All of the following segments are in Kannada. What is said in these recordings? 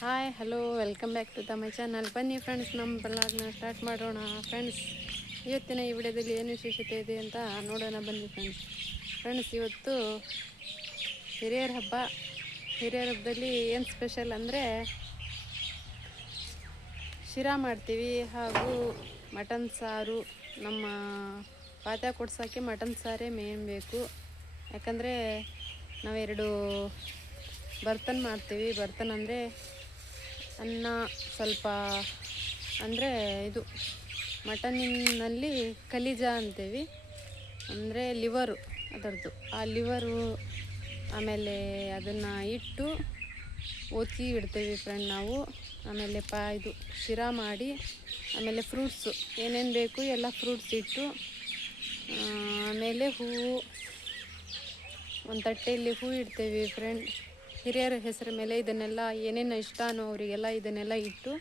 Hi hello welcome back to the my channel. ಬನ್ನಿ ಫ್ರೆಂಡ್ಸ್, ನಮ್ಮ ಬ್ಲಾಗ್ನ ಸ್ಟಾರ್ಟ್ ಮಾಡೋಣ. ಫ್ರೆಂಡ್ಸ್, ಇವತ್ತಿನ ಈ ವಿಡಿಯೋದಲ್ಲಿ ಏನು ವಿಶೇಷತೆ ಇದೆ ಅಂತ ನೋಡೋಣ ಬನ್ನಿ ಫ್ರೆಂಡ್ಸ್. ಇವತ್ತು ಹಿರಿಯರ ಹಬ್ಬ. ಹಿರಿಯರ ಹಬ್ಬದಲ್ಲಿ ಏನು ಸ್ಪೆಷಲ್ ಅಂದರೆ ಶಿರಾ ಮಾಡ್ತೀವಿ ಹಾಗೂ ಮಟನ್ ಸಾರು. ನಮ್ಮ ಪಾತ್ಯ ಕೊಡ್ಸೋಕ್ಕೆ ಮಟನ್ ಸಾರೇ ಮೇನ್ ಬೇಕು. ಯಾಕಂದರೆ ನಾವೆರಡು ಬರ್ತನ್ ಮಾಡ್ತೀವಿ. ಬರ್ತನ್ ಅಂದರೆ ಅನ್ನ ಸ್ವಲ್ಪ ಅಂದರೆ ಇದು ಮಟನ್ನಲ್ಲಿ ಕಲಿಜ ಅಂತೀವಿ, ಅಂದರೆ ಲಿವರು ಅದರದ್ದು. ಆ ಲಿವರು ಆಮೇಲೆ ಅದನ್ನು ಇಟ್ಟು ಒತ್ತಿ ಇಡ್ತೇವೆ ಫ್ರೆಂಡ್ ನಾವು. ಆಮೇಲೆ ಇದು ಶಿರಾ ಮಾಡಿ ಆಮೇಲೆ ಫ್ರೂಟ್ಸು ಏನೇನು ಬೇಕು ಎಲ್ಲ ಫ್ರೂಟ್ಸ್ ಇಟ್ಟು ಆಮೇಲೆ ಹೂವು ಒಂದು ತಟ್ಟೆಯಲ್ಲಿ ಹೂವು ಇಡ್ತೇವೆ ಫ್ರೆಂಡ್. ಹಿರಿಯರ ಹೆಸರ ಮೇಲೆ ಇದನ್ನೆಲ್ಲ ಏನೇನು ಇಷ್ಟನೋ ಅವರಿಗೆಲ್ಲ ಇದನ್ನೆಲ್ಲ ಇಟ್ಟು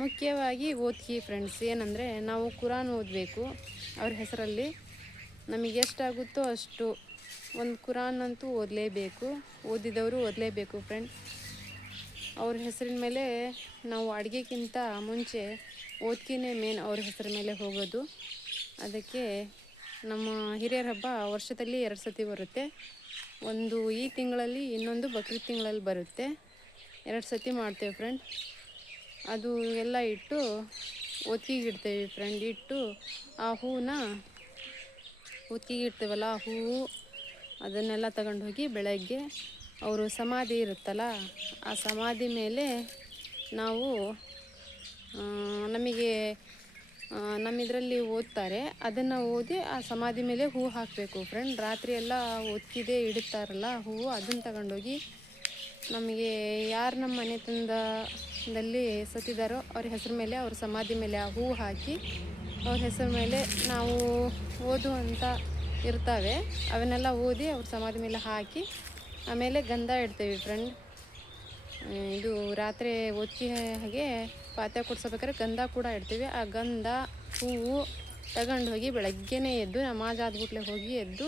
ಮುಖ್ಯವಾಗಿ ಓದ್ಕಿ ಫ್ರೆಂಡ್ಸ್. ಏನಂದರೆ ನಾವು ಕುರಾನ್ ಓದಬೇಕು ಅವ್ರ ಹೆಸರಲ್ಲಿ. ನಮಗೆ ಎಷ್ಟಾಗುತ್ತೋ ಅಷ್ಟು ಒಂದು ಕುರಾನ್ ಅಂತೂ ಓದಲೇಬೇಕು, ಓದಿದವರು ಓದಲೇಬೇಕು ಫ್ರೆಂಡ್. ಅವ್ರ ಹೆಸರಿನ ಮೇಲೆ ನಾವು ಅಡುಗೆಗಿಂತ ಮುಂಚೆ ಓದ್ಕಿನೇ ಮೇನ್ ಅವ್ರ ಹೆಸರ ಮೇಲೆ ಹೋಗೋದು. ಅದಕ್ಕೆ ನಮ್ಮ ಹಿರಿಯರ ಹಬ್ಬ ವರ್ಷದಲ್ಲಿ 2 ಸತಿ ಬರುತ್ತೆ. ಒಂದು ಈ ತಿಂಗಳಲ್ಲಿ, ಇನ್ನೊಂದು ಬಕ್ರೀದ್ ತಿಂಗಳಲ್ಲಿ ಬರುತ್ತೆ. 2 ಸತಿ ಮಾಡ್ತೇವೆ ಫ್ರೆಂಡ್. ಅದು ಎಲ್ಲ ಇಟ್ಟು ಒತ್ತಿಗೆ ಇಡ್ತೇವೆ ಫ್ರೆಂಡ್. ಇಟ್ಟು ಆ ಹೂವನ್ನ ಒತ್ತಿಗೆ ಇಡ್ತೇವಲ್ಲ, ಆ ಹೂವು ಅದನ್ನೆಲ್ಲ ತಗೊಂಡು ಹೋಗಿ ಬೆಳಗ್ಗೆ ಅವರು ಸಮಾಧಿ ಇರುತ್ತಲ್ಲ ಆ ಸಮಾಧಿ ಮೇಲೆ ನಾವು ನಮ್ಮಿದರಲ್ಲಿ ಓದ್ತಾರೆ, ಅದನ್ನು ಓದಿ ಆ ಸಮಾಧಿ ಮೇಲೆ ಹೂವು ಹಾಕಬೇಕು ಫ್ರೆಂಡ್. ರಾತ್ರಿ ಎಲ್ಲ ಒತ್ತಿದೆ ಇಡುತ್ತಾರಲ್ಲ ಹೂವು, ಅದನ್ನು ತಗೊಂಡೋಗಿ ನಮಗೆ ಯಾರು ನಮ್ಮ ಮನೆತನದಲ್ಲಿ ಸತ್ತಿದ್ದಾರೋ ಅವ್ರ ಹೆಸರು ಮೇಲೆ, ಅವ್ರ ಸಮಾಧಿ ಮೇಲೆ ಆ ಹೂವು ಹಾಕಿ ಅವ್ರ ಹೆಸರು ಮೇಲೆ ನಾವು ಓದುವಂಥ ಇರ್ತವೆ ಅವನ್ನೆಲ್ಲ ಓದಿ ಅವ್ರ ಸಮಾಧಿ ಮೇಲೆ ಹಾಕಿ ಆಮೇಲೆ ಗಂಧ ಇಡ್ತೇವೆ ಫ್ರೆಂಡ್. ಇದು ರಾತ್ರಿ ಒತ್ತಿ ಹಾಗೆ ಪಾತ್ಯ ಕೊಡ್ಸೋಬೇಕಾದ್ರೆ ಗಂಧ ಕೂಡ ಇಡ್ತೀವಿ. ಆ ಗಂಧ ಹೂವು ತಗೊಂಡು ಹೋಗಿ ಬೆಳಗ್ಗೆನೇ ಎದ್ದು ನಮಾಜ್ ಆದ್ಬಿಟ್ಲೆ ಹೋಗಿ ಎದ್ದು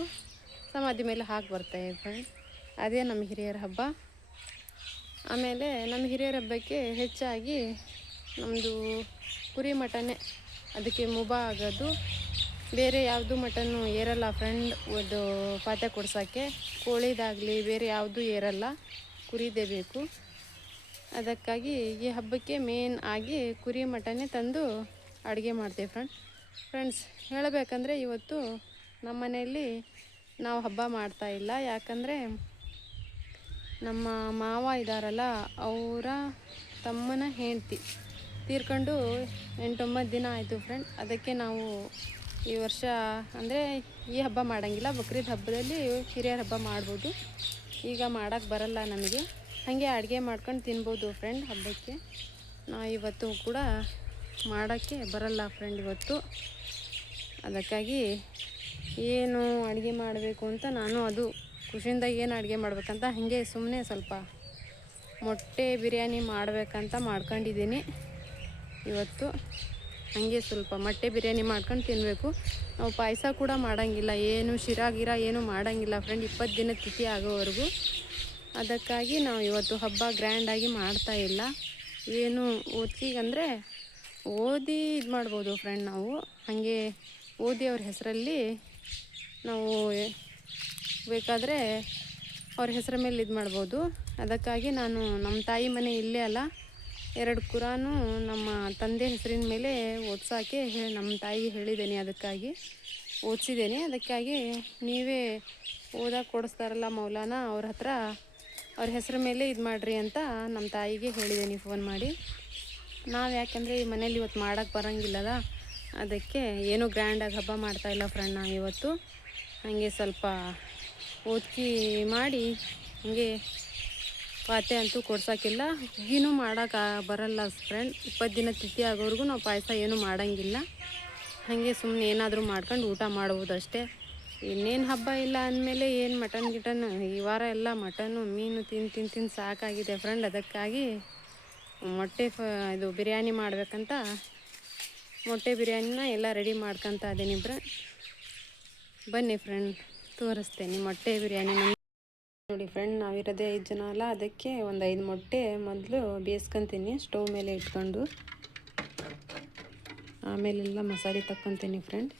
ಸಮಾಧಿ ಮೇಲೆ ಹಾಕಿ ಬರ್ತೇವೆ ಫ್ರೆಂಡ್. ಅದೇ ನಮ್ಮ ಹಿರಿಯರ ಹಬ್ಬ. ಆಮೇಲೆ ನಮ್ಮ ಹಿರಿಯರ ಹಬ್ಬಕ್ಕೆ ಹೆಚ್ಚಾಗಿ ನಮ್ಮದು ಕುರಿ ಮಟನ್ನೇ ಅದಕ್ಕೆ ಮುಬಾ ಆಗೋದು. ಬೇರೆ ಯಾವುದು ಮಟನ್ನು ಏರಲ್ಲ ಫ್ರೆಂಡ್. ಒಂದು ಪಾತ್ಯ ಕೊಡ್ಸೋಕ್ಕೆ ಕೋಳಿದಾಗಲಿ ಬೇರೆ ಯಾವುದು ಏರಲ್ಲ, ಕುರಿದೇ ಬೇಕು. ಅದಕ್ಕಾಗಿ ಈ ಹಬ್ಬಕ್ಕೆ ಮೇನ್ ಆಗಿ ಕುರಿ ಮಟನ್ನೇ ತಂದು ಅಡುಗೆ ಮಾಡ್ತೇವೆ ಫ್ರೆಂಡ್ಸ್. ಹೇಳಬೇಕಂದ್ರೆ ಇವತ್ತು ನಮ್ಮ ಮನೆಯಲ್ಲಿ ನಾವು ಹಬ್ಬ ಮಾಡ್ತಾಯಿಲ್ಲ. ಯಾಕಂದರೆ ನಮ್ಮ ಮಾವ ಇದ್ದಾರಲ್ಲ, ಅವರ ತಮ್ಮನ ಹೆಂಡತಿ ತೀರ್ಕೊಂಡು 8-9 ದಿನ ಆಯಿತು ಫ್ರೆಂಡ್. ಅದಕ್ಕೆ ನಾವು ಈ ವರ್ಷ ಅಂದರೆ ಈ ಹಬ್ಬ ಮಾಡೋಂಗಿಲ್ಲ. ಬಕ್ರೀದ್ ಹಬ್ಬದಲ್ಲಿ ಹಿರಿಯರ ಹಬ್ಬ ಮಾಡ್ಬೋದು. ಈಗ ಮಾಡೋಕ್ಕೆ ಬರಲ್ಲ ನಮಗೆ. ಹಾಗೆ ಅಡುಗೆ ಮಾಡ್ಕೊಂಡು ತಿನ್ಬೋದು ಫ್ರೆಂಡ್ ಹಬ್ಬಕ್ಕೆ. ಇವತ್ತು ಕೂಡ ಮಾಡೋಕ್ಕೆ ಬರಲ್ಲ ಫ್ರೆಂಡ್ ಇವತ್ತು. ಅದಕ್ಕಾಗಿ ಏನು ಅಡುಗೆ ಮಾಡಬೇಕು ಅಂತ ನಾನು ಅದು ಖುಷಿಯಿಂದ ಏನು ಅಡುಗೆ ಮಾಡ್ಬೇಕಂತ ಹಾಗೆ ಸುಮ್ಮನೆ ಸ್ವಲ್ಪ ಮೊಟ್ಟೆ ಬಿರಿಯಾನಿ ಮಾಡಬೇಕಂತ ಮಾಡ್ಕೊಂಡಿದ್ದೀನಿ ಇವತ್ತು. ಹಾಗೆ ಸ್ವಲ್ಪ ಮೊಟ್ಟೆ ಬಿರಿಯಾನಿ ಮಾಡ್ಕೊಂಡು ತಿನ್ನಬೇಕು. ನಾವು ಪಾಯಸ ಕೂಡ ಮಾಡೋಂಗಿಲ್ಲ, ಏನು ಶಿರಾ ಗಿರ ಏನು ಮಾಡೋಂಗಿಲ್ಲ ಫ್ರೆಂಡ್ 20 ದಿನ ತಿಥಿ ಆಗೋವರೆಗೂ. ಅದಕ್ಕಾಗಿ ನಾವು ಇವತ್ತು ಹಬ್ಬ ಗ್ರ್ಯಾಂಡಾಗಿ ಮಾಡ್ತಾಯಿಲ್ಲ. ಏನು ಓದ್ಕಿಗಂದರೆ ಓದಿ ಇದು ಮಾಡ್ಬೋದು ಫ್ರೆಂಡ್. ನಾವು ಹಾಗೆ ಓದಿ ಅವ್ರ ಹೆಸರಲ್ಲಿ ನಾವು ಬೇಕಾದರೆ ಅವ್ರ ಹೆಸರ ಮೇಲೆ ಇದು ಮಾಡ್ಬೋದು. ಅದಕ್ಕಾಗಿ ನಾನು ನಮ್ಮ ತಾಯಿ ಮನೆ ಇಲ್ಲೇ ಅಲ್ಲ, 2 ಕುರಾನು ನಮ್ಮ ತಂದೆ ಹೆಸರಿನ ಮೇಲೆ ಓದ್ಸೋಕ್ಕೆ ನಮ್ಮ ತಾಯಿ ಹೇಳಿದ್ದೇನೆ. ಅದಕ್ಕಾಗಿ ಓದಿಸಿದ್ದೇನೆ. ಅದಕ್ಕಾಗಿ ನೀವೇ ಓದಕ್ಕೆ ಕೊಡಿಸ್ತಾರಲ್ಲ ಮೌಲಾನ, ಅವ್ರ ಹತ್ರ ಅವ್ರ ಹೆಸರು ಮೇಲೆ ಇದು ಮಾಡಿರಿ ಅಂತ ನಮ್ಮ ತಾಯಿಗೆ ಹೇಳಿದ್ದೀನಿ ಫೋನ್ ಮಾಡಿ. ನಾವು ಯಾಕೆಂದರೆ ಈ ಮನೇಲಿ ಇವತ್ತು ಮಾಡೋಕ್ಕೆ ಬರೋಂಗಿಲ್ಲದ, ಅದಕ್ಕೆ ಏನೂ ಗ್ರ್ಯಾಂಡಾಗಿ ಹಬ್ಬ ಮಾಡ್ತಾಯಿಲ್ಲ ಫ್ರೆಂಡ್. ನಾವು ಇವತ್ತು ಹಾಗೆ ಸ್ವಲ್ಪ ಓದ್ಕಿ ಮಾಡಿ ಹಾಗೆ ಪಾತ್ಯ ಅಂತೂ ಕೊಡ್ಸೋಕ್ಕಿಲ್ಲ, ಹುಗ್ಗಿನೂ ಮಾಡೋಕ್ಕೆ ಬರಲ್ಲ ಫ್ರೆಂಡ್. 20 ದಿನ ತಿಥಿ ಆಗೋವರೆಗೂ ನಾವು ಪಾಯಸ ಏನೂ ಮಾಡೋಂಗಿಲ್ಲ. ಹಾಗೆ ಸುಮ್ಮನೆ ಏನಾದರೂ ಮಾಡ್ಕೊಂಡು ಊಟ ಮಾಡ್ಬೋದು ಅಷ್ಟೇ. ಇನ್ನೇನು ಹಬ್ಬ ಇಲ್ಲ ಅಂದಮೇಲೆ ಏನು ಮಟನ್ ಗಿಟನ್ನು ಈ ವಾರ ಎಲ್ಲ ಮಟನ್ನು ಮೀನು ತಿಂದು ಸಾಕಾಗಿದೆ ಫ್ರೆಂಡ್. ಅದಕ್ಕಾಗಿ ಇದು ಬಿರಿಯಾನಿ ಮಾಡಬೇಕಂತ ಮೊಟ್ಟೆ ಬಿರಿಯಾನಿನ ಎಲ್ಲ ರೆಡಿ ಮಾಡ್ಕೊತ ಇದ್ದೀನಿ. ಬನ್ನಿ ಫ್ರೆಂಡ್, ತೋರಿಸ್ತೇನೆ ಮೊಟ್ಟೆ ಬಿರಿಯಾನಿ. ನೋಡಿ ಫ್ರೆಂಡ್, ನಾವಿರೋದೇ 5 ಜನ ಅಲ್ಲ, ಅದಕ್ಕೆ ಒಂದು 5 ಮೊಟ್ಟೆ ಮೊದಲು ಬೇಯಿಸ್ಕೊತೀನಿ ಸ್ಟವ್ ಮೇಲೆ ಇಟ್ಕೊಂಡು. ಆಮೇಲೆಲ್ಲ ಮಸಾಲೆ ತಕ್ಕೊತೀನಿ ಫ್ರೆಂಡ್.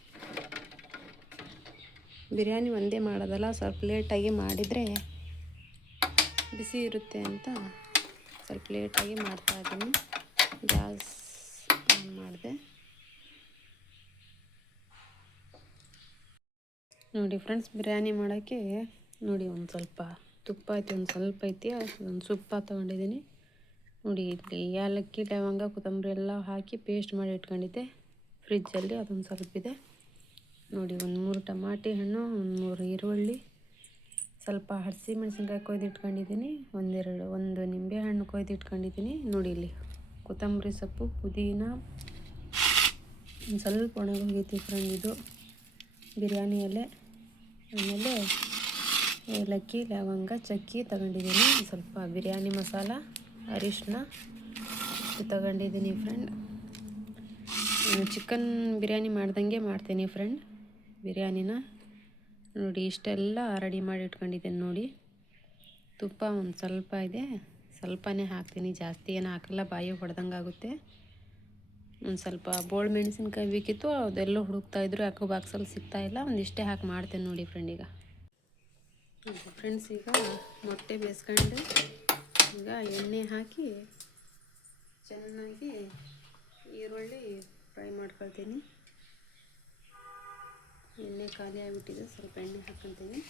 ಬಿರಿಯಾನಿ ಒಂದೇ ಮಾಡೋದಲ್ಲ, ಸ್ವಲ್ಪ ಲೇಟಾಗಿ ಮಾಡಿದರೆ ಬಿಸಿ ಇರುತ್ತೆ ಅಂತ ಸ್ವಲ್ಪ ಲೇಟಾಗಿ ಮಾಡ್ತಾಯಿದ್ದೀನಿ. ಗ್ಯಾಸ್ ಆನ್ ಮಾಡಿದೆ. ನೋಡಿ ಫ್ರೆಂಡ್ಸ್, ಬಿರಿಯಾನಿ ಮಾಡೋಕ್ಕೆ ನೋಡಿ ಒಂದು ಸ್ವಲ್ಪ ತುಪ್ಪ ಐತಿ, ಒಂದು ಸ್ವಲ್ಪ ಐತಿ, ಒಂದು ಸುಪ್ಪ ತೊಗೊಂಡಿದ್ದೀನಿ. ನೋಡಿ ಇಲ್ಲಿ ಏಲಕ್ಕಿ, ಲವಂಗ, ಕೊತ್ತಂಬರಿ ಎಲ್ಲ ಹಾಕಿ ಪೇಸ್ಟ್ ಮಾಡಿ ಇಟ್ಕೊಂಡಿದ್ದೆ ಫ್ರಿಜ್ಜಲ್ಲಿ, ಅದೊಂದು ಸ್ವಲ್ಪ ಇದೆ. ನೋಡಿ ಒಂದು 3 ಟಮಾಟಿ ಹಣ್ಣು, ಒಂದು 3 ಈರುಳ್ಳಿ, ಸ್ವಲ್ಪ ಹಸಿ ಮೆಣಸಿನ್ಕಾಯಿ ಕೊಯ್ದು ಇಟ್ಕೊಂಡಿದ್ದೀನಿ, ಒಂದು ನಿಂಬೆ ಹಣ್ಣು ಕೊಯ್ದು ಇಟ್ಕೊಂಡಿದ್ದೀನಿ. ನೋಡಿ ಇಲ್ಲಿ ಕೊತ್ತಂಬರಿ ಸೊಪ್ಪು, ಪುದೀನ, ಒಂದು ಸ್ವಲ್ಪ ಒಣಗೋಗೈತಿ ಫ್ರೆಂಡ್ ಇದು ಬಿರಿಯಾನಿ ಎಲೆ. ಆಮೇಲೆ ಏಲಕ್ಕಿ, ಲವಂಗ, ಚಕ್ಕಿ ತಗೊಂಡಿದ್ದೀನಿ. ಸ್ವಲ್ಪ ಬಿರಿಯಾನಿ ಮಸಾಲ, ಅರಿಶಿನ ತಗೊಂಡಿದ್ದೀನಿ ಫ್ರೆಂಡ್. ನಾನು ಚಿಕನ್ ಬಿರಿಯಾನಿ ಮಾಡ್ದಂಗೆ ಮಾಡ್ತೀನಿ ಫ್ರೆಂಡ್ ಬಿರಿಯಾನಿನ. ನೋಡಿ ಇಷ್ಟೆಲ್ಲ ರೆಡಿ ಮಾಡಿ ಇಟ್ಕೊಂಡಿದ್ದೀನಿ. ನೋಡಿ ತುಪ್ಪ ಒಂದು ಸ್ವಲ್ಪ ಇದೆ, ಸ್ವಲ್ಪನೇ ಹಾಕ್ತೀನಿ, ಜಾಸ್ತಿ ಏನು ಹಾಕಲ್ಲ, ಬಾಯಿ ಹೊಡೆದಂಗೆ ಆಗುತ್ತೆ. ಒಂದು ಸ್ವಲ್ಪ ಬೋಳು ಮೆಣಸಿನ್ಕಾಯಿ ಬೇಕಿತ್ತು, ಅದೆಲ್ಲ ಹುಡುಕ್ತಾಯಿದ್ರು, ಯಾಕೋ ಬಾಕ್ಸಲ್ಲಿ ಸಿಗ್ತಾಯಿಲ್ಲ, ಒಂದಿಷ್ಟೇ ಹಾಕಿ ಮಾಡ್ತೇನೆ ನೋಡಿ ಫ್ರೆಂಡ್. ಈಗ ಫ್ರೆಂಡ್ಸ್, ಈಗ ಮೊಟ್ಟೆ ಬೇಯಿಸ್ಕೊಂಡು ಈಗ ಎಣ್ಣೆ ಹಾಕಿ ಚೆನ್ನಾಗಿ ಈರುಳ್ಳಿ ಫ್ರೈ ಮಾಡ್ಕೊಳ್ತೀನಿ. ಎಣ್ಣೆ ಖಾಲಿ ಆಗಿಬಿಟ್ಟಿದೆ, ಸ್ವಲ್ಪ ಎಣ್ಣೆ ಹಾಕ್ಕೊತೀನಿ.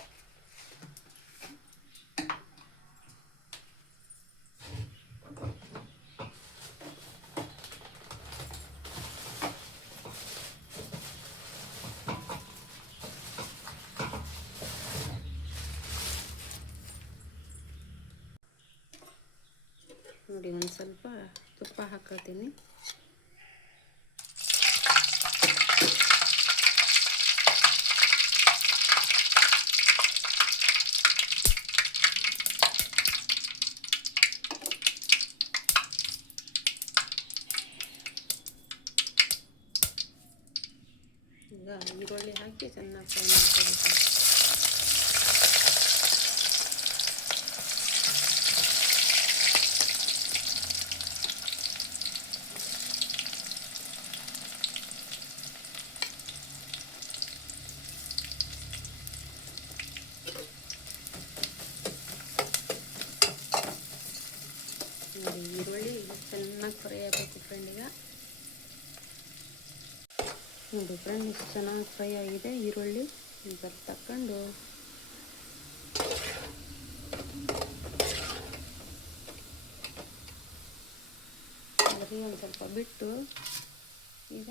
ನೋಡಿ ಒಂದು ಸ್ವಲ್ಪ ತುಪ್ಪ ಹಾಕ್ಕೊಳ್ತೀನಿ. ಈಗ ಈರುಳ್ಳಿ ಹಾಕಿ ಚೆನ್ನಾಗಿ ಫ್ರೈ ಮಾಡ್ಕೊಳ್ಬೇಕು. ನೋಡಿ ಈರುಳ್ಳಿ ಚೆನ್ನಾಗಿ ಫ್ರೈ ಆಗಬೇಕು ಫ್ರೆಂಡ್. ಈಗ ನೋಡಿ ಫ್ರೆಂಡ್, ಇಷ್ಟು ಚೆನ್ನಾಗಿ ಫ್ರೈ ಆಗಿದೆ ಈರುಳ್ಳಿ. ಈಗ ತಕ್ಕೊಂಡು ಬರೀ ಒಂದು ಸ್ವಲ್ಪ ಬಿಟ್ಟು ಈಗ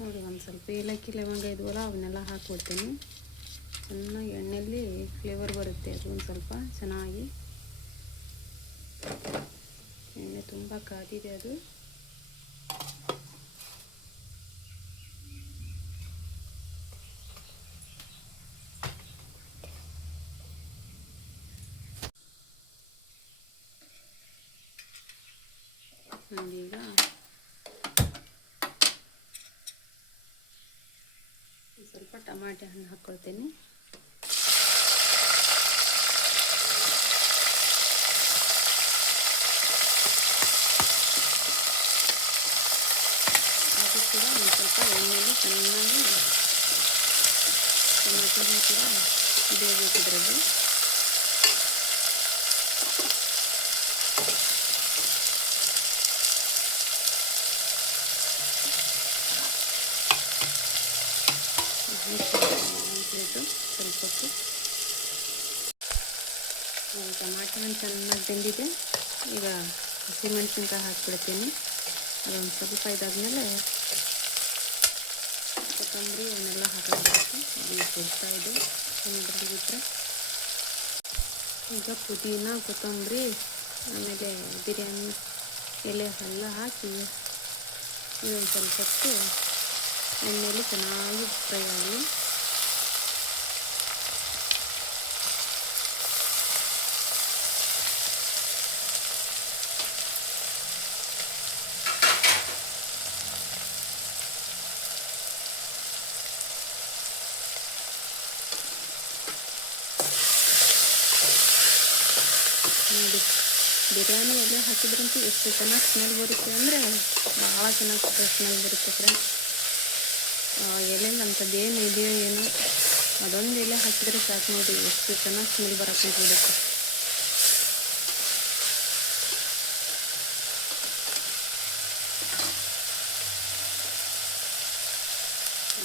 ನೋಡಿ ಒಂದು ಸ್ವಲ್ಪ ಏಲಕ್ಕಿ, ಲವಂಗ ಇದ್ವಲ್ಲ ಅವನ್ನೆಲ್ಲ ಹಾಕ್ಬಿಡ್ತೀನಿ. ಚೆನ್ನಾಗಿ ಎಣ್ಣೆಯಲ್ಲಿ ಫ್ಲೇವರ್ ಬರುತ್ತೆ, ಅದು ಒಂದು ಸ್ವಲ್ಪ ಚೆನ್ನಾಗಿ. ಎಣ್ಣೆ ತುಂಬ ಕಾದಿದೆ ಅದು. ಈಗ ಸ್ವಲ್ಪ ಟಮಾಟೆ ಹಣ್ಣು ಹಾಕ್ಕೊಳ್ತೀನಿ. ಅದು ಕೂಡ ಒಂದು ಸ್ವಲ್ಪ ಎಣ್ಣೆಯಲ್ಲಿ ಚೆನ್ನಾಗಿ ಟೊಮೆಟೊನೂ ಕೂಡ ಬೇಯಬೇಕಿದ್ರಲ್ಲಿ. ಸ್ವಲ್ಪ ಹೊತ್ತು ಟಮಾಟೆ ಹಣ್ಣು ಚೆನ್ನಾಗಿ ಬೆಂದಿದೆ. ಈಗ ಹಸಿಮೆಣಸಿನ್ಕಾಯಿ ಹಾಕ್ಬಿಡ್ತೀನಿ. ಅದೊಂದು ಸ್ವಲ್ಪ ಇದಾದ್ಮೇಲೆ ಕೊತ್ತಂಬರಿ ಅವನ್ನೆಲ್ಲ ಹಾಕಬೇಕು. ಅದು ಕೊಡ್ತಾ ಇದೆ ಇದರಲ್ಲಿ ಬಿಟ್ಟರೆ. ಈಗ ಪುದೀನ, ಕೊತ್ತಂಬರಿ, ಆಮೇಲೆ ಬಿರಿಯಾನಿ ಎಲೆ ಎಲ್ಲ ಹಾಕಿ ಇದೊಂದು ಸ್ವಲ್ಪ ಹೊತ್ತು ಎಣ್ಣೆಯಲ್ಲಿ ಚೆನ್ನಾಗಿ ಫ್ರೈ ಆಗಲಿ. ನೋಡಿ, ಬಿರಿಯಾನಿ ಎಲೆ ಹಾಕಿದ್ರಂತೂ ಎಷ್ಟು ಚೆನ್ನಾಗಿ ಸ್ಮೆಲ್ ಬರುತ್ತೆ ಅಂದರೆ ಭಾಳ ಚೆನ್ನಾಗಿ ಸ್ಮೆಲ್ ಬರುತ್ತೆ ಫ್ರೆಂಡ್ಸ್. ಎಲೆಯಲ್ಲಿ ಅಂಥದ್ದೇನು ಇದೆಯೋ ಏನೋ, ಅದೊಂದು ಎಲೆ ಹಾಕಿದರೆ ಸಾಕು ನೋಡಿ ಎಷ್ಟು ಚೆನ್ನಾಗಿ ಸ್ಮೆಲ್ ಬರೋಕ್ಕೆ ಬಿಡುತ್ತೆ.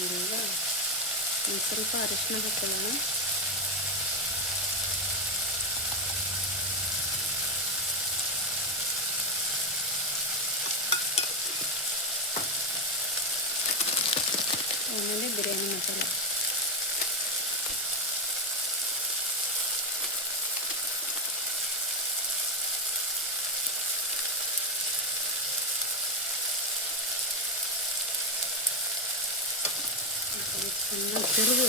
ಈಗ ಒಂದು ಸ್ವಲ್ಪ ಅರಿಶಿನ ಹಾಕೊಳ್ಳೋಣ. ಆಮೇಲೆ ಬಿರಿಯಾನಿ ಮಸಾಲೆ, ಚೆನ್ನಾಗಿ ತಿರುಗಿ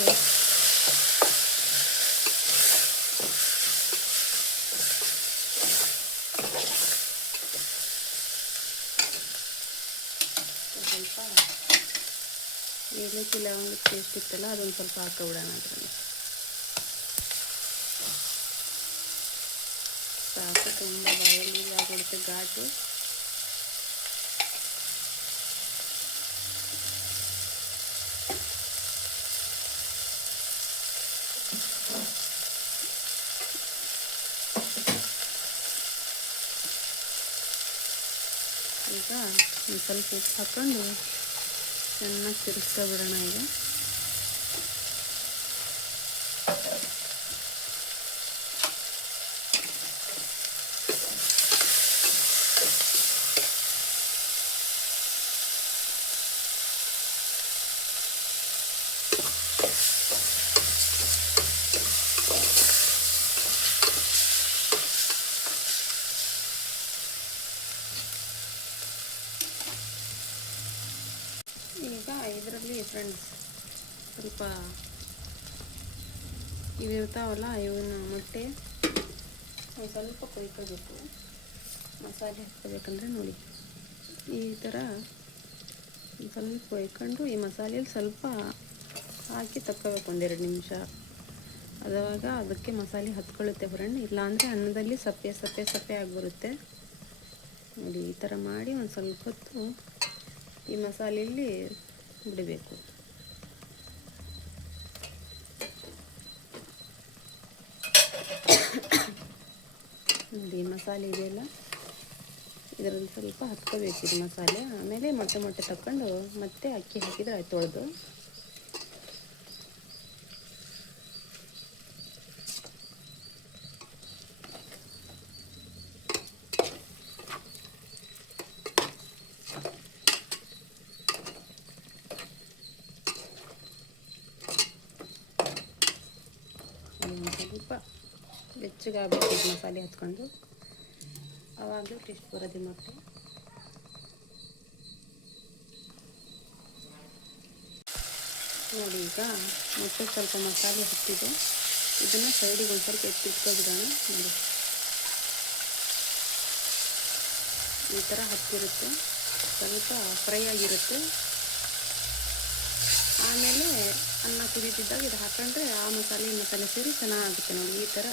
ಸ್ವಲ್ಪ ಏಲಕ್ಕಿ ಲವಂಗ ಟೇಸ್ಟ್ ಇತ್ತಲ್ಲ ಅದೊಂದು ಸ್ವಲ್ಪ ಹಾಕೊಬಿಡೋಣ ಅದರಲ್ಲಿ. ಸಾಕು, ತುಂಬ ಬಾಯಲ್ಲಿ ಆಗಿಬಿಡುತ್ತೆ ಘಾಟು. ಈಗ ಒಂದು ಸ್ವಲ್ಪ ಉಪ್ಪು ಹಾಕ್ಕೊಂಡು ಚೆನ್ನಾಗಿ ತಿರುಗಿಸ್ಕೊಬಿಡೋಣ. ಈಗ ಇದರಲ್ಲಿ ಫ್ರೆಂಡ್ಸ್ ಸ್ವಲ್ಪ ಇವಿರ್ತಾವಲ್ಲ, ಇವನ್ನ ಮೊಟ್ಟೆ ಒಂದು ಸ್ವಲ್ಪ ಕೊಯ್ಕೋಬೇಕು. ಮಸಾಲೆ ಹಾಕ್ಕೋಬೇಕಂದ್ರೆ ನೋಡಿ ಈ ಥರ ಸ್ವಲ್ಪ ಕೊಯ್ಕೊಂಡು ಈ ಮಸಾಲೆಯಲ್ಲಿ ಸ್ವಲ್ಪ ಹಾಕಿ ತಕ್ಕೋಬೇಕು 1-2 ನಿಮಿಷ. ಅದಾಗ ಅದಕ್ಕೆ ಮಸಾಲೆ ಹತ್ಕೊಳ್ಳುತ್ತೆ ಫ್ರೆಂಡ್. ಇಲ್ಲಾಂದರೆ ಅನ್ನದಲ್ಲಿ ಸಪ್ಪೆ ಸಪ್ಪೆ ಸಪ್ಪೆ ಆಗಿಬರುತ್ತೆ ನೋಡಿ. ಈ ಥರ ಮಾಡಿ ಒಂದು ಸ್ವಲ್ಪ ಹೊತ್ತು ಈ ಮಸಾಲೆಯಲ್ಲಿ ಬಿಡಬೇಕು. ನೋಡಿ ಮಸಾಲೆ ಇದೆಯಲ್ಲ, ಇದರಲ್ಲಿ ಸ್ವಲ್ಪ ಹತ್ಕೋಬೇಕು ಇದು ಮಸಾಲೆ. ಆಮೇಲೆ ಮೊಟ್ಟೆ ತಕ್ಕೊಂಡು ಮತ್ತೆ ಅಕ್ಕಿ ಹಾಕಿದರೆ ಆಯ್ತು ತೊಳೆದು. ಸ್ವಲ್ಪ ಬೆಚ್ಚಗಾಗಬೇಕು ಮಸಾಲೆ ಹತ್ಕೊಂಡು, ಆವಾಗಲೂ ಟೇಸ್ಟ್ ಬರೋದು ಮೊಟ್ಟೆ. ನೋಡಿ ಈಗ ಮೊಟ್ಟೆ ಸ್ವಲ್ಪ ಮಸಾಲೆ ಹತ್ತಿದೆ, ಇದನ್ನು ಸೈಡಿಗೆ ಒಂದು ಸ್ವಲ್ಪ ಎತ್ತಿಟ್ಕೊಬಿಡೋಣ. ನೋಡಿ ಈ ಥರ ಹತ್ತಿರುತ್ತೆ, ಸ್ವಲ್ಪ ಫ್ರೈ ಆಗಿರುತ್ತೆ. ಆಮೇಲೆ ಅನ್ನ ಕುದೀತಿದ್ದಾಗ ಇದು ಹಾಕೊಂಡ್ರೆ ಆ ಮಸಾಲೆ ಸೇರಿ ಚೆನ್ನಾಗುತ್ತೆ ನೋಡಿ. ಈ ಥರ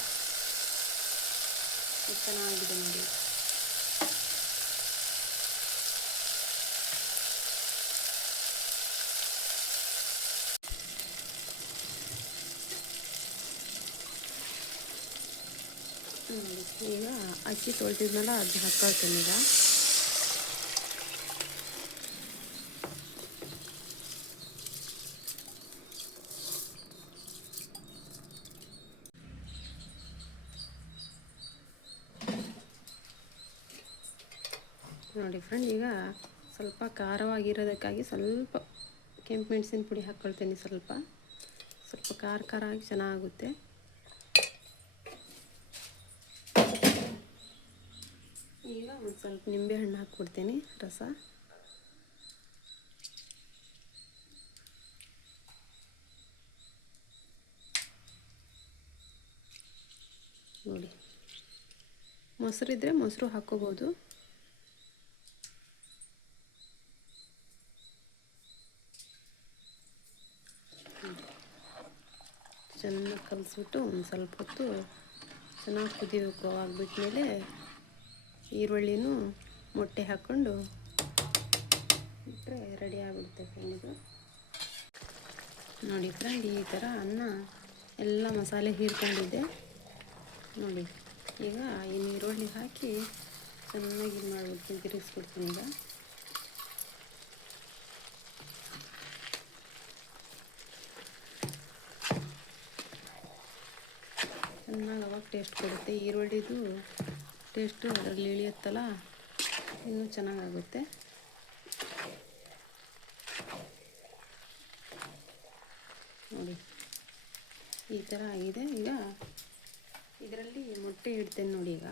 ಚೆನ್ನಾಗಿದೆ ನೋಡಿ. ಈಗ ಅಕ್ಕಿ ತೊಳ್ತಿದ್ಮೇಲೆ ಅದು ಹಾಕ್ಕೊಳ್ತೇನೆ. ಈಗ ನೋಡಿ ಫ್ರೆಂಡ್, ಈಗ ಸ್ವಲ್ಪ ಖಾರವಾಗಿರೋದಕ್ಕಾಗಿ ಸ್ವಲ್ಪ ಕೆಂಪು ಮೆಣಸಿನ ಪುಡಿ ಹಾಕ್ಕೊಳ್ತೀನಿ. ಸ್ವಲ್ಪ ಖಾರ ಆಗಿ ಚೆನ್ನಾಗುತ್ತೆ. ಈಗ ಒಂದು ಸ್ವಲ್ಪ ನಿಂಬೆಹಣ್ಣು ಹಾಕ್ಬಿಡ್ತೀನಿ ರಸ. ನೋಡಿ, ಮೊಸರಿದ್ರೆ ಮೊಸರು ಹಾಕ್ಕೋಬೋದು. ಚೆನ್ನಾಗಿ ಕಲಿಸ್ಬಿಟ್ಟು ಒಂದು ಸ್ವಲ್ಪ ಹೊತ್ತು ಚೆನ್ನಾಗಿ ಕುದಿಬೇಕು. ಆಗಿಬಿಟ್ಮೇಲೆ ಈರುಳ್ಳಿನೂ ಮೊಟ್ಟೆ ಹಾಕ್ಕೊಂಡು ಬಿಟ್ಟರೆ ರೆಡಿ ಆಗಿಬಿಡುತ್ತೆ ಫ್ರೆಂಡ್. ಇದು ನೋಡಿ ಫ್ರೆಂಡ್, ಈ ಥರ ಅನ್ನ ಎಲ್ಲ ಮಸಾಲೆ ಹೀರ್ಕೊಂಡಿದ್ದೆ ನೋಡಿ. ಈಗ ಈ ಈರುಳ್ಳಿ ಹಾಕಿ ಚೆನ್ನಾಗಿ ಇದು ಮಾಡಿಬಿಡ್ತೀನಿ, ತಿರುಗಿಸ್ಬಿಡ್ತೀನಿ. ಈಗ ಚೆನ್ನಾಗಿ ಅವಾಗ ಟೇಸ್ಟ್ ಕೊಡುತ್ತೆ. ಈರುಳ್ಳಿದು ಟೇಸ್ಟು ಅದರಲ್ಲಿ ಇಳಿಯುತ್ತಲ್ಲ, ಇನ್ನೂ ಚೆನ್ನಾಗಾಗುತ್ತೆ. ನೋಡಿ ಈ ಥರ ಆಗಿದೆ. ಈಗ ಇದರಲ್ಲಿ ಮೊಟ್ಟೆ ಇಡ್ತೇನೆ ನೋಡಿ. ಈಗ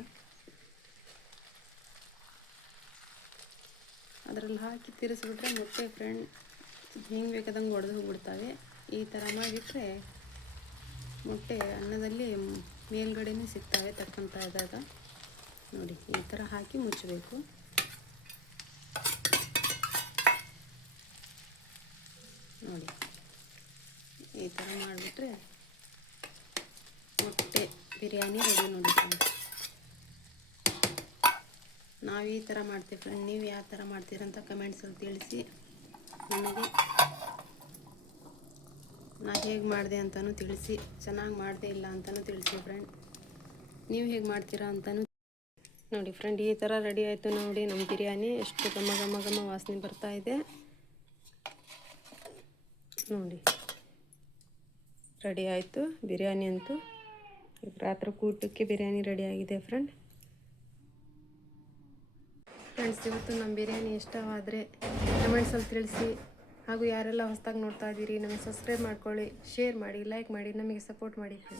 ಅದರಲ್ಲಿ ಹಾಕಿ ತಿರ್ಸ್ಬಿಟ್ರೆ ಮೊಟ್ಟೆ ಫ್ರೆಂಡ್ ಹೆಂಗೆ ಬೇಕಾದಂಗೆ ಒಡೆದು ಹೋಗ್ಬಿಡ್ತವೆ. ಈ ಥರ ಮಾಡಿಬಿಟ್ರೆ ಮೊಟ್ಟೆ ಅನ್ನದಲ್ಲಿ ಮೇಲ್ಗಡೆನೇ ಸಿಗ್ತವೆ ತಕ್ಕಂತ ಇದ್ದಾಗ. ನೋಡಿ ಈ ಥರ ಹಾಕಿ ಮುಚ್ಚಬೇಕು. ನೋಡಿ ಈ ಥರ ಮಾಡಿಬಿಟ್ರೆ ಮೊಟ್ಟೆ ಬಿರಿಯಾನಿ ರೆಡಿ ನೋಡಿ ಫ್ರೆಂಡ್. ನಾವು ಈ ಥರ ಮಾಡ್ತೀವಿ ಫ್ರೆಂಡ್. ನೀವು ಯಾವ ಥರ ಮಾಡ್ತೀರಂತ ಕಮೆಂಟ್ಸಲ್ಲಿ ತಿಳಿಸಿ ನನಗೆ. ನಾ ಹೇಗೆ ಮಾಡಿದೆ ಅಂತಲೂ ತಿಳಿಸಿ, ಚೆನ್ನಾಗಿ ಮಾಡಿದೆ ಇಲ್ಲ ಅಂತಲೂ ತಿಳಿಸಿ ಫ್ರೆಂಡ್. ನೀವು ಹೇಗೆ ಮಾಡ್ತೀರಾ ಅಂತಲೂ ನೋಡಿ ಫ್ರೆಂಡ್. ಈ ಥರ ರೆಡಿ ಆಯಿತು ನೋಡಿ ನಮ್ಮ ಬಿರಿಯಾನಿ. ಎಷ್ಟು ಘಮ ಘಮ ಘಮ ವಾಸನೆ ಬರ್ತಾ ಇದೆ ನೋಡಿ. ರೆಡಿ ಆಯಿತು ಬಿರಿಯಾನಿ ಅಂತೂ. ರಾತ್ರಿ ಊಟಕ್ಕೆ ಬಿರಿಯಾನಿ ರೆಡಿ ಆಗಿದೆ ಫ್ರೆಂಡ್ಸ್. ಇವತ್ತು ನಮ್ಮ ಬಿರಿಯಾನಿ ಇಷ್ಟವಾದರೆ ಕಮೆಂಟ್ಸಲ್ಲಿ ತಿಳಿಸಿ. ಹಾಗೂ ಯಾರೆಲ್ಲ ಹೊಸದಾಗಿ ನೋಡ್ತಾ ಇದ್ದೀರಿ ನಮಗೆ ಸಬ್ಸ್ಕ್ರೈಬ್ ಮಾಡ್ಕೊಳ್ಳಿ, ಶೇರ್ ಮಾಡಿ, ಲೈಕ್ ಮಾಡಿ, ನಮಗೆ ಸಪೋರ್ಟ್ ಮಾಡಿ ಫ್ರೆಂಡ್ಸ್.